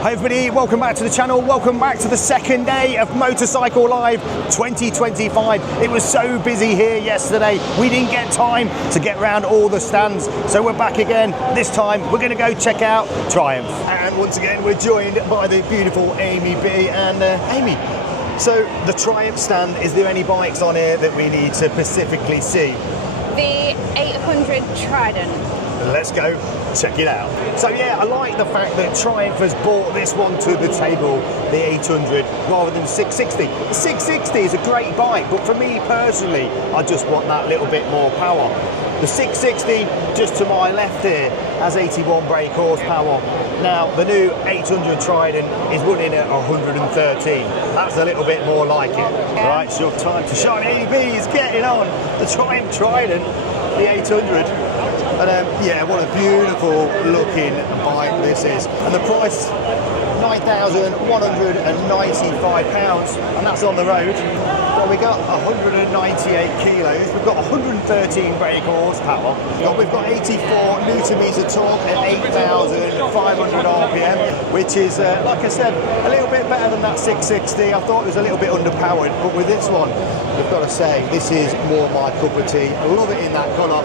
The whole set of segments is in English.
Hi everybody, welcome back to the channel, welcome back to the second day of Motorcycle Live 2025. It was so busy here yesterday, we didn't get time to get around all the stands, so we're back again. This time we're going to go check out Triumph. And once again we're joined by the beautiful Amy B. And Amy, so the Triumph stand, is there any bikes on here that we need to specifically see? The 800 Trident. Let's go check it out. So yeah, I like the fact that Triumph has brought this one to the table, the 800, rather than 660. The 660 is a great bike, but for me personally, I just want that little bit more power. The 660, just to my left here, has 81 brake horsepower. Now, the new 800 Trident is running at 113. That's a little bit more like it. Right, it's your time to shine. AB is getting on the Triumph Trident, the 800. And yeah, what a beautiful looking bike this is. And the price, £9,195, and that's on the road. Well, we got 198 kilos, we've got 113 brake horsepower, we've got 84 Newton meter torque at 8,500 RPM, which is, like I said, a little bit better than that 660. I thought it was a little bit underpowered, but with this one, we've got to say, this is more my cup of tea. I love it in that colour.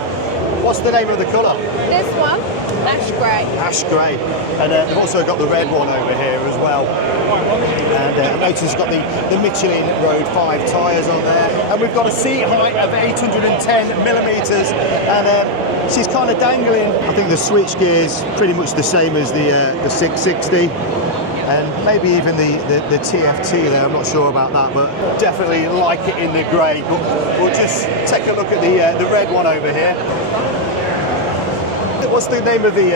What's the name of the colour? This one, ash grey. Ash grey. And they've also got the red one over here as well. And I noticed it's got the Michelin Road 5 tyres on there. And we've got a seat height of 810 millimetres. And she's kind of dangling. I think the switch gear's pretty much the same as the 660. And maybe even the TFT there, I'm not sure about that, but definitely like it in the grey. But we'll just take a look at the red one over here. What's the name of the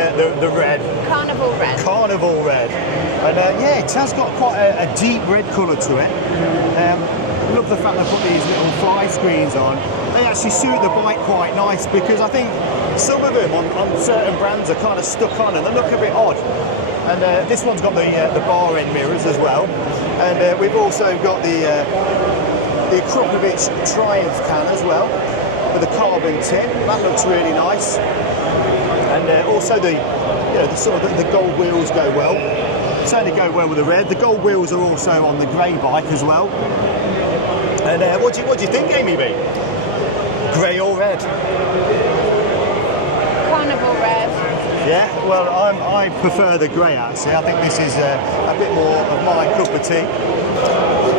red? Carnival Red. Carnival Red. And yeah, it has got quite a deep red colour to it. I love the fact they put these little fly screens on. They actually suit the bike quite nice, because I think some of them on certain brands are kind of stuck on and they look a bit odd. And this one's got the bar end mirrors as well. And we've also got the Akropovich Triumph can as well, with a carbon tip. That looks really nice. And also the gold wheels go well. Certainly go well with the red. The gold wheels are also on the grey bike as well. And what do you think, Amy B? Grey or red? Carnival Red. Yeah, well, I prefer the grey actually. I think this is a bit more of my cup of tea.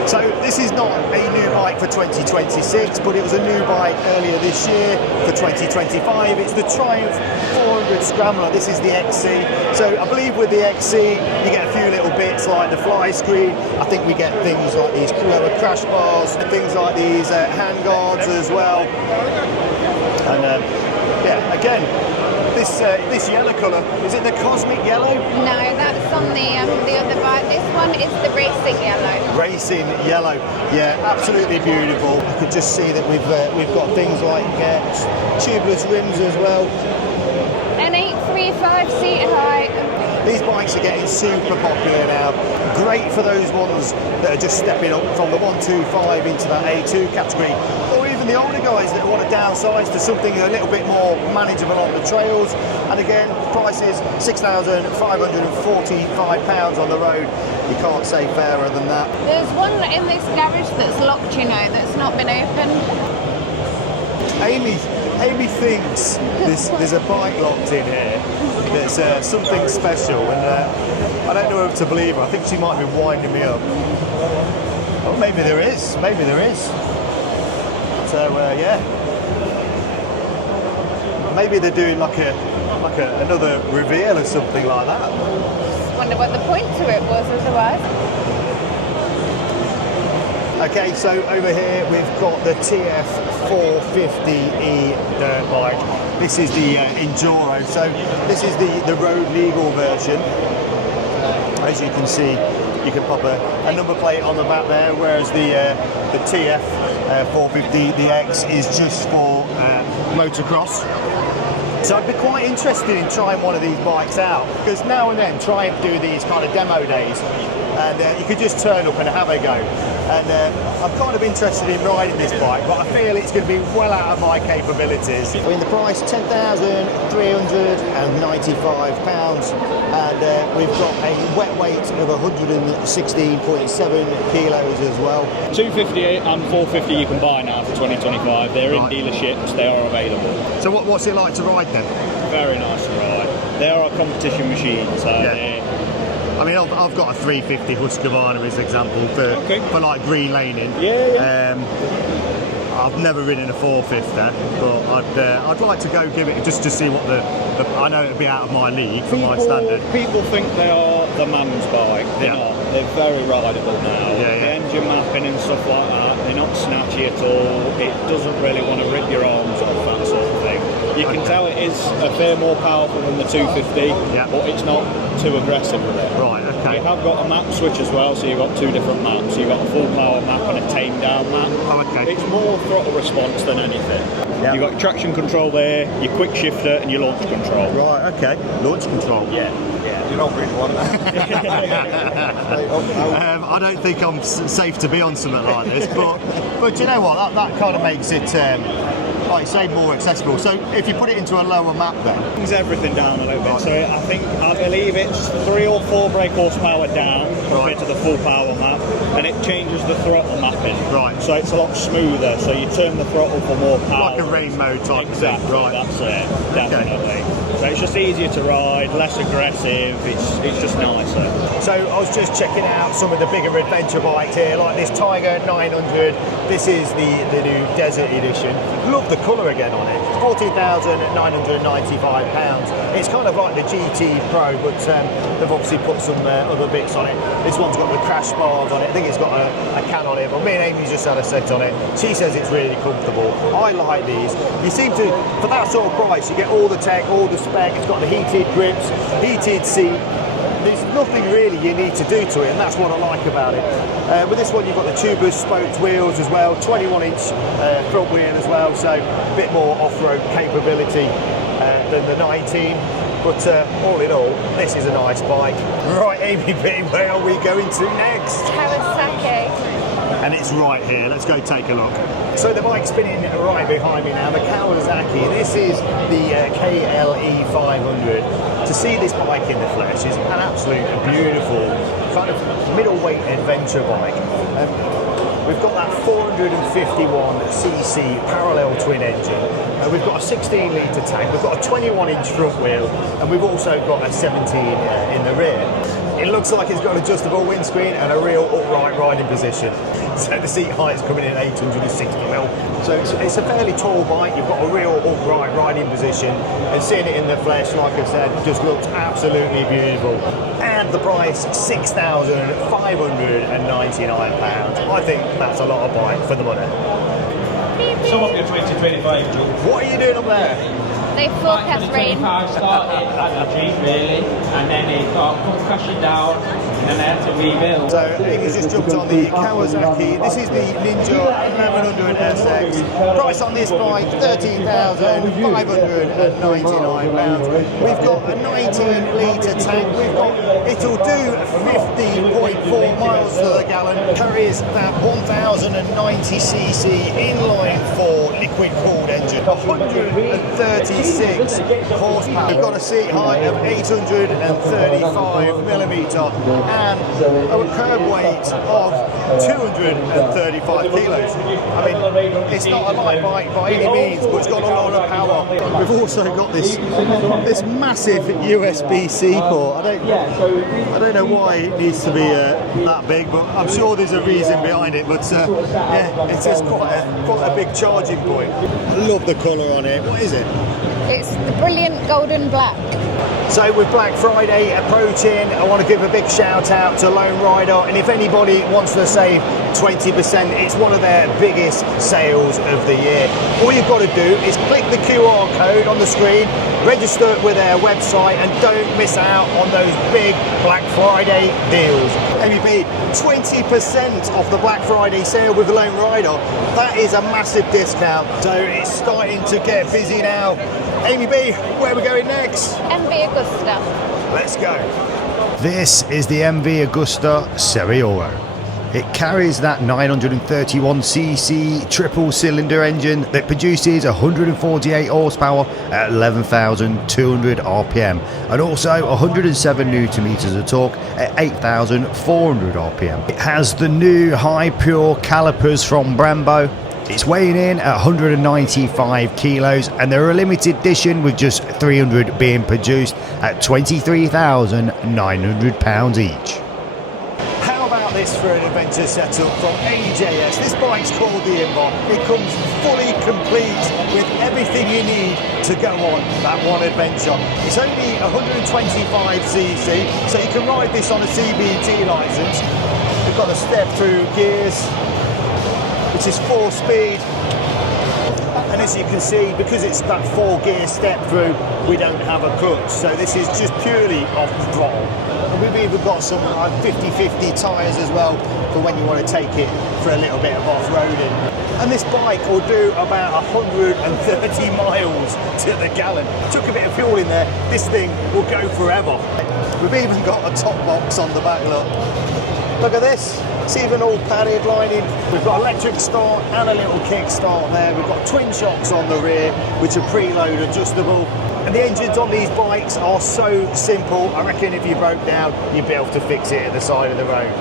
So this is not a new bike for 2026, but it was a new bike earlier this year for 2025. It's the Triumph 400 Scrambler. This is the XC. So I believe with the XC, you get a few little bits like the fly screen. I think we get things like these lower crash bars, things like these hand guards as well. And yeah, again, this yellow colour, is it the cosmic yellow? No, that's on the other bike. This one is the racing yellow. Racing yellow, yeah, absolutely beautiful. I could just see that we've got things like tubeless rims as well. An 835 seat height. These bikes are getting super popular now. Great for those ones that are just stepping up from the 125 into that A2 category, or even the older guys that want to downsize to something a little bit more manageable on the trails. And again, price is £6,545 on the road. You can't say fairer than that. There's one in this garage that's locked, you know, that's not been opened. Amy thinks there's a bike locked in here that's something special, and I don't know if to believe her. I think she might be winding me up. Oh, maybe there is. So yeah, maybe they're doing like another reveal or something like that. Wonder what the point to it was otherwise. Okay, so over here we've got the TF450E dirt bike. This is the Enduro, so this is the road legal version. As you can see, you can pop a number plate on the back there, whereas the TF450, the X, is just for motocross. So I'd be quite interested in trying one of these bikes out, because now and then Triumph do these kind of demo days. and you could just turn up and have a go. And I'm kind of interested in riding this bike, but I feel it's going to be well out of my capabilities. I mean, the price £10,395, and we've got a wet weight of 116.7 kilos as well. 250 and 450 you can buy now for 2025. They're in dealerships, they are available. So what's it like to ride then? Very nice to ride. They are a competition machine, so I mean, I've got a 350 Husqvarna as an example for like green laning. I've never ridden a 450, but I'd like to go give it just to see what I know it'd be out of my league for my standard. People think they are the man's bike. They're not. They're very rideable now. The engine mapping and stuff like that, they're not snatchy at all. It doesn't really want to rip your arms off, that sort of thing. You can tell it is a fair more powerful than the 250, but it's not too aggressive with it. Right, okay. You have got a map switch as well, so you've got two different maps. You've got a full power map and a tamed down map. Oh, okay. It's more throttle response than anything. You've got traction control there, your quick shifter and your launch control. Right, okay. Launch control. Yeah. You don't really want that. I don't think I'm safe to be on something like this, but you know what? That kind of makes it, like you say, more accessible. So if you put it into a lower map then? It brings everything down a little bit. So I believe it's 3 or 4 brake horsepower down compared to the full power map, and it changes the throttle mapping. Right. So it's a lot smoother. So you turn the throttle for more power. Like a rain mode type exactly, thing. Right. That's it. Definitely. So it's just easier to ride, less aggressive. It's just nicer. So I was just checking out some of the bigger adventure bikes here, like this Tiger 900. This is the new Desert Edition. Love the colour again on it. £14,995. It's kind of like the GT Pro, but they've obviously put some other bits on it. This one's got the crash bars on it. I think it's got a can on it, but me and Amy just had a set on it. She says it's really comfortable. I like these. You seem to, for that sort of price, you get all the tech, all the spec. It's got the heated grips, heated seat. There's nothing really you need to do to it, and that's what I like about it. With this one, you've got the tubeless spoked wheels as well, 21-inch front wheel as well, so a bit more off-road capability than the 19. But all in all, this is a nice bike. Right, Amy B, where are we going to next? Kawasaki. And it's right here. Let's go take a look. So the bike's spinning right behind me now, the Kawasaki. This is the KLE 500. To see this bike in the flesh is an absolute beautiful kind of middleweight adventure bike. We've got that 451cc parallel twin engine. We've got a 16-litre tank. We've got a 21-inch front wheel, and we've also got a 17 in the rear. It looks like it's got an adjustable windscreen and a real upright riding position. So the seat height's coming in at 860mm. So it's a fairly tall bike. You've got a real upright riding position, and seeing it in the flesh, like I said, just looks absolutely beautiful. And the price, £6,599. I think that's a lot of bike for the money. Some of your 2025, Joe. What are you doing up there? They forecast rain. 2025 started at the Jeep really, and then it got crashing down, and then they had to rebuild. So Amy's just jumped on the Kawasaki. This is the Ninja 1100 SX. Price on this bike, £13,599. We've got a 19-litre tank. It'll do 50.4 miles to the gallon. Carries that 1090cc inline 4 liquid-cooled engine. 136 horsepower. We've got a seat height of 835mm and a curb weight of 235 kilos. I mean, it's not a light bike by any means, but it's got a lot of power. We've also got this massive USB-C port. I don't know why it needs to be that big, but I'm sure there's a reason behind it. But yeah, it's just quite a big charging point. I love the colour on it. What is it? It's the brilliant golden black. So with Black Friday approaching, I want to give a big shout out to Lone Rider, and if anybody wants to save 20%, it's one of their biggest sales of the year. All you've got to do is click the QR code on the screen, register with their website, and don't miss out on those big Black Friday deals. MEB, 20% off the Black Friday sale with the Lone Rider. That is a massive discount, so it's starting to get busy now. Amy B, where are we going next? MV Agusta. Let's go. This is the MV Agusta Serioro. It carries that 931cc triple cylinder engine that produces 148 horsepower at 11,200 RPM and also 107 Newton meters of torque at 8,400 RPM. It has the new high pure calipers from Brembo. It's weighing in at 195 kilos and they're a limited edition with just 300 being produced at £23,900 each. How about this for an adventure setup from AJS? This bike's called the Abba. It comes fully complete with everything you need to go on that one adventure. It's only 125cc, so you can ride this on a CBT licence. We've got the step-through gears, which is 4-speed, and as you can see, because it's that 4-gear step through, we don't have a clutch, so this is just purely off the throttle. And we've even got some 50-50 tyres as well for when you want to take it for a little bit of off-roading. And this bike will do about 130 miles to the gallon. Took a bit of fuel in there, this thing will go forever. We've even got a top box on the back, look at this. It's even all padded lining. We've got electric start and a little kick start there. We've got twin shocks on the rear, which are preload adjustable. And the engines on these bikes are so simple. I reckon if you broke down, you'd be able to fix it at the side of the road.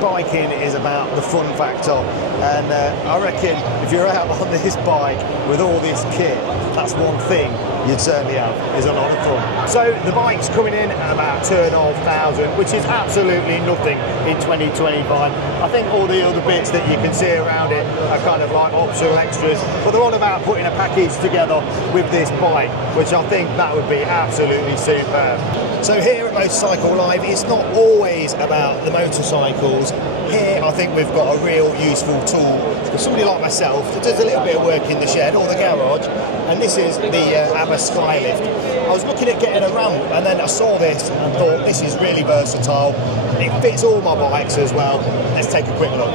Biking is about the fun factor, and I reckon if you're out on this bike with all this kit, that's one thing you'd certainly have, is a lot of fun. So the bike's coming in at about £2,500, which is absolutely nothing in 2025. I think all the other bits that you can see around it are kind of like optional extras, but they're all about putting a package together with this bike, which I think that would be absolutely superb. So here at Motorcycle Live, it's not always about the motorcycles. Here I think we've got a real useful tool for somebody like myself that does a little bit of work in the shed or the garage, and this is the Abba Skylift. I was looking at getting a ramp and then I saw this and thought this is really versatile. It fits all my bikes as well. Let's take a quick look.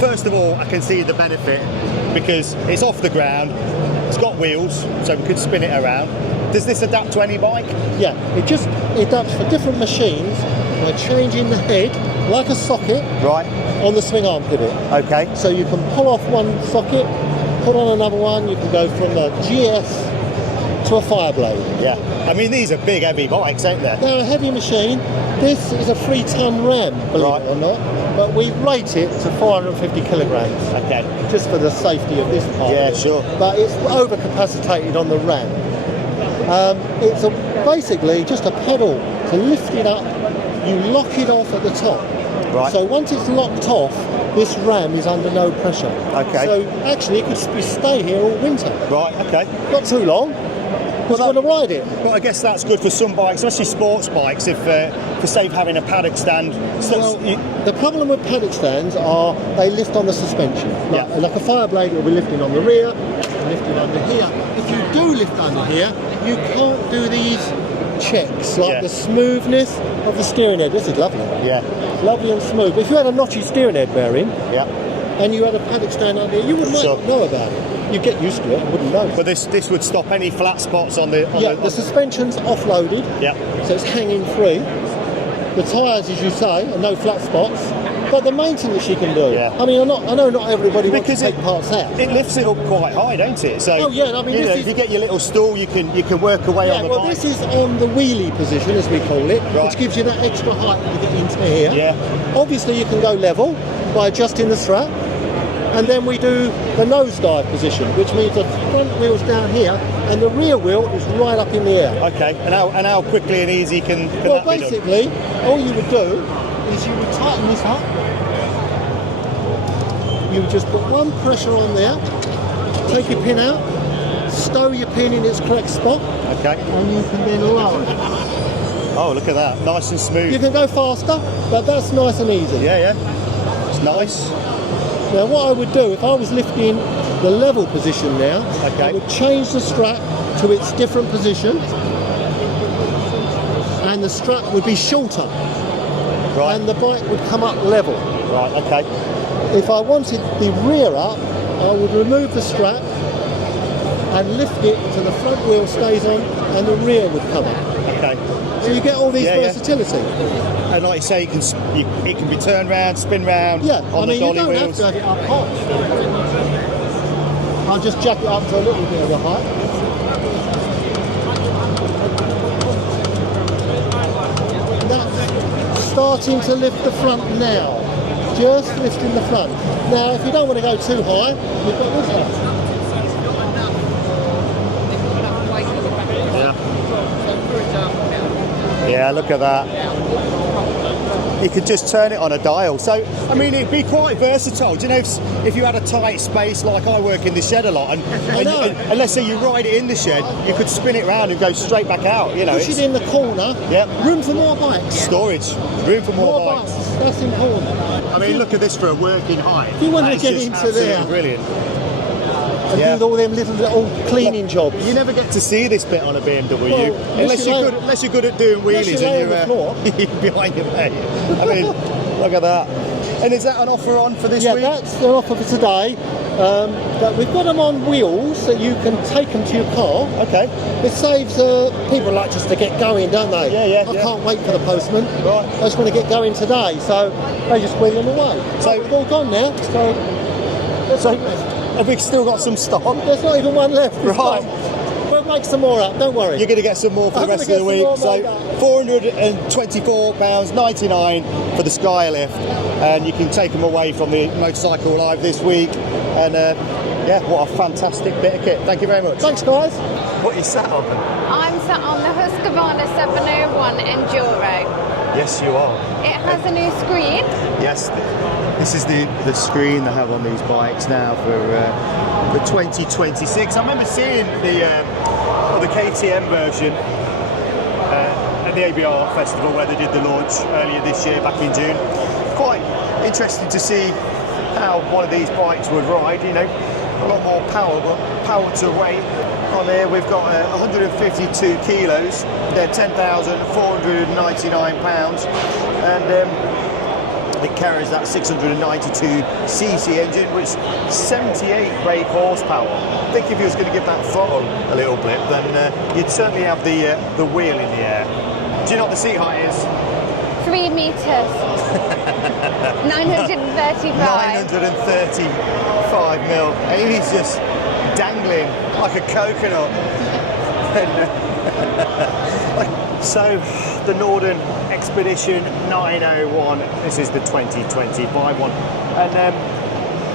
First of all, I can see the benefit because it's off the ground, it's got wheels so we could spin it around. Does this adapt to any bike? Yeah, it adapts for different machines by changing the head like a socket on the swing arm pivot. Okay. So you can pull off one socket, put on another one, you can go from a GS to a Fireblade. Yeah. I mean, these are big, heavy bikes, ain't they? They're a heavy machine. This is a 3-ton ram, believe it or not, but we rate it to 450 kilograms. Okay. Just for the safety of this part. Yeah, sure. But it's overcapacitated on the ram. It's basically just a pedal to lift it up. You lock it off at the top. Right. So once it's locked off, this ram is under no pressure. Okay. So actually it could stay here all winter. Right, okay. Not too long, but you want to ride it. Well, I guess that's good for some bikes, especially sports bikes, if for say having a paddock stand. Well, the problem with paddock stands are they lift on the suspension. Like a Fireblade, it will be lifting on the rear, lifting under here. If you do lift under here, you can't do these checks, like the smoothness of the steering head. This is lovely. Yeah. Lovely and smooth. If you had a notchy steering head bearing, and you had a paddock stand under here, you wouldn't know about it. You get used to it and wouldn't know. But this would stop any flat spots on the... the suspension's offloaded, so it's hanging free. The tyres, as you say, are no flat spots. But the maintenance you can do. I mean, I know not everybody wants to take parts out. It lifts it up quite high, don't it? So, I mean, if you get your little stool, you can work away on the bike. This is on the wheelie position, as we call it, which gives you that extra height to get into here. Yeah. Obviously, you can go level by adjusting the strap. And then we do the nosedive position, which means the front wheel's down here and the rear wheel is right up in the air. Okay, and how quickly and easy can that be done? Well, basically, all you would do is you would tighten this up. You would just put one pressure on there, take your pin out, stow your pin in its correct spot, and you can then lower it. Oh, look at that, nice and smooth. You can go faster, but that's nice and easy. Yeah, it's nice. Now what I would do, if I was lifting the level position now, I would change the strap to its different position, and the strap would be shorter, and the bike would come up level. Right, okay. If I wanted the rear up, I would remove the strap and lift it so the front wheel stays on and the rear would come up. Okay. So you get all these versatility. And like you say, it can be turned round, spin round Yeah, on the dolly you don't wheels. have to have it up high. I'll just jack it up to a little bit of a height. That's starting to lift the front now. Just lifting the front. Now, if you don't want to go too high, you've got this one. Yeah, look at that. You could just turn it on a dial. So, I mean, it'd be quite versatile. Do you know, if you had a tight space, like I work in the shed a lot, and let's say you ride it in the shed, you could spin it around and go straight back out. You know, push it in the corner. Yep. Room for more bikes. Storage. Room for more bikes. That's important. I mean, look at this for a working height. If you want to get into there, brilliant. And do all them little cleaning jobs. You never get to see this bit on a BMW, Well, unless you're good at doing wheelies and you're behind your mate. I mean, look at that. And is that an offer on for this week? Yeah, that's the offer for today. That we've got them on wheels so you can take them to your car. Okay. It saves people like just to get going, don't they? Yeah. I can't wait for the postman. Right. I just want to get going today, so they just wheel them away. So it's all gone now. So have we still got some stock? there's not even one left. Right. We'll make some more up. Don't worry. You're going to get some more for the rest of the week. So £424.99 for the Skylift, and you can take them away from the Motorcycle Live this week. And what a fantastic bit of kit. Thank you very much. Thanks, guys. What are you sat on? I'm sat on the Husqvarna 701 Enduro. Yes, you are. It has a new screen. Yes, this is the screen they have on these bikes now for 2026. I remember seeing the KTM version at the ABR festival where they did the launch earlier this year, back in June. Quite interesting to see how one of these bikes would ride. You know, a lot more power to weight. On here we've got 152 kilos. They're 10,499 pounds, and it carries that 692cc engine, which is 78 brake horsepower. I think if you was going to give that throttle a little blip, then you'd certainly have the wheel in the air. Do you know what the seat height is? 3 meters. 935. 935 mil. Amy's just dangling like a coconut. So, the Norden Expedition 901, this is the 2025 one, and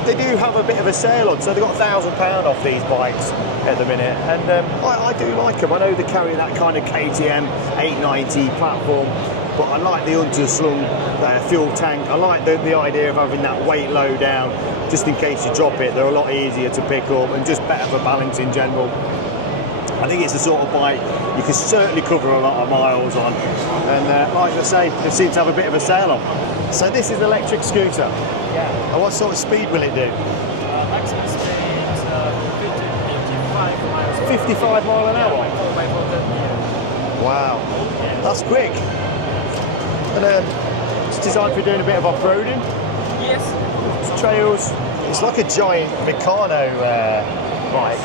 they do have a bit of a sale on, so they've got £1,000 off these bikes at the minute, and I do like them. I know they carry that kind of KTM 890 platform, but I like the underslung fuel tank. I like the idea of having that weight low down, just in case you drop it. They're a lot easier to pick up and just better for balance in general. I think it's the sort of bike you can certainly cover a lot of miles on, and like I say, they seem to have a bit of a sale on. So this is an electric scooter. Yeah. And what sort of speed will it do? Maximum speed is 55 miles. 55 mile an hour? Yeah. Wow, that's quick. And it's designed for doing a bit of off-roading. Yes. Trails. It's like a giant Meccano bike.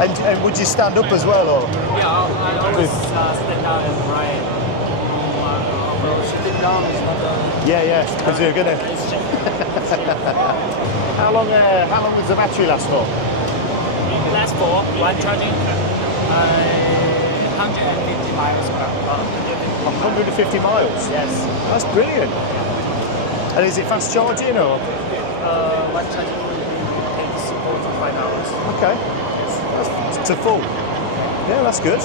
And would you stand up as well, or? Yeah, I always stand down and ride. Sitting down is not Yeah, because you're gonna. How long does the battery last for? It lasts for one charging 150 miles per hour. 150 miles? Yes. That's brilliant. And is it fast charging, or? One charging takes 4 to 5 hours. Okay. That's to full. Yeah, that's good.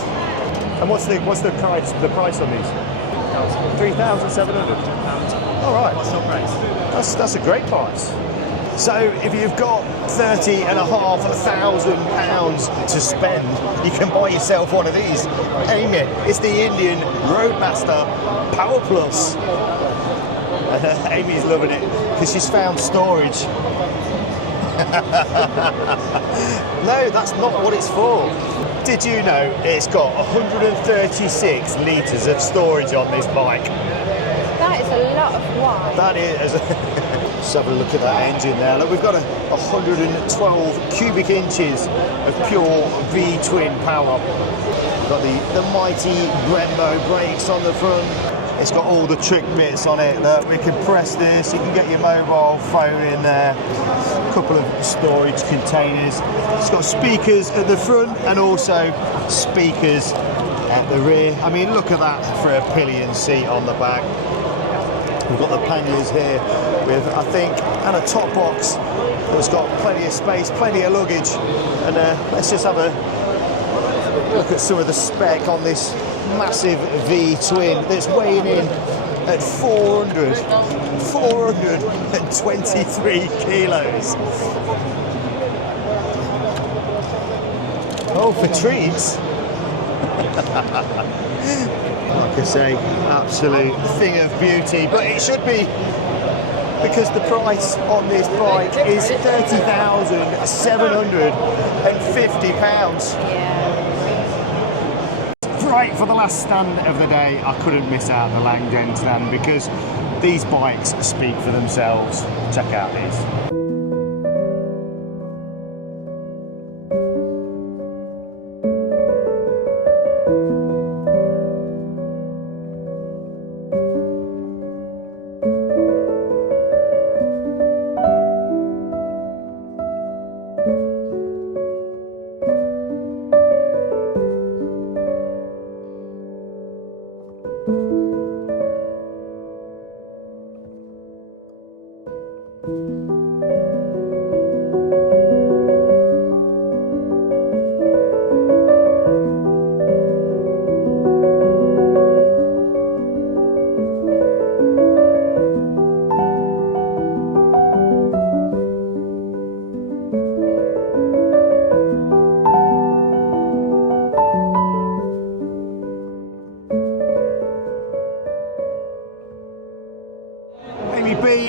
And what's the price on these? 3,700. All right. What's your price? That's a great price. So if you've got £30,500 to spend, you can buy yourself one of these. Amy, it's the Indian Roadmaster Power Plus. Amy's loving it because she's found storage. No, that's not what it's for. Did you know it's got 136 litres of storage on this bike? That is a lot of wine. That is. Just have a look at that engine there. Look, we've got 112 cubic inches of pure V-twin power. Got the mighty Brembo brakes on the front. It's got all the trick bits on it. Look, we can press this, you can get your mobile phone in there. A couple of storage containers. It's got speakers at the front and also speakers at the rear. I mean, look at that for a pillion seat on the back. We've got the panniers here with, I think, and a top box that's got plenty of space, plenty of luggage. And let's just have a look at some of the spec on this massive V-twin that's weighing in at 423 kilos. Oh, for treats. Like I say, absolute thing of beauty, but it should be, because the price on this bike is £30,750. Yeah. Right, for the last stand of the day, I couldn't miss out the Langdon stand because these bikes speak for themselves. Check out these.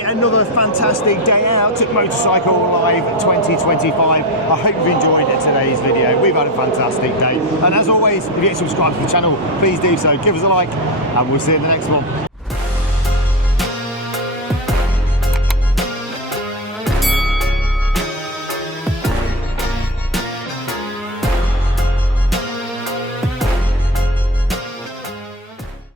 Another fantastic day out at Motorcycle Live 2025. I hope you've enjoyed today's video. We've had a fantastic day. And as always, if you ain't subscribed to the channel, please do so. Give us a like and we'll see you in the next one.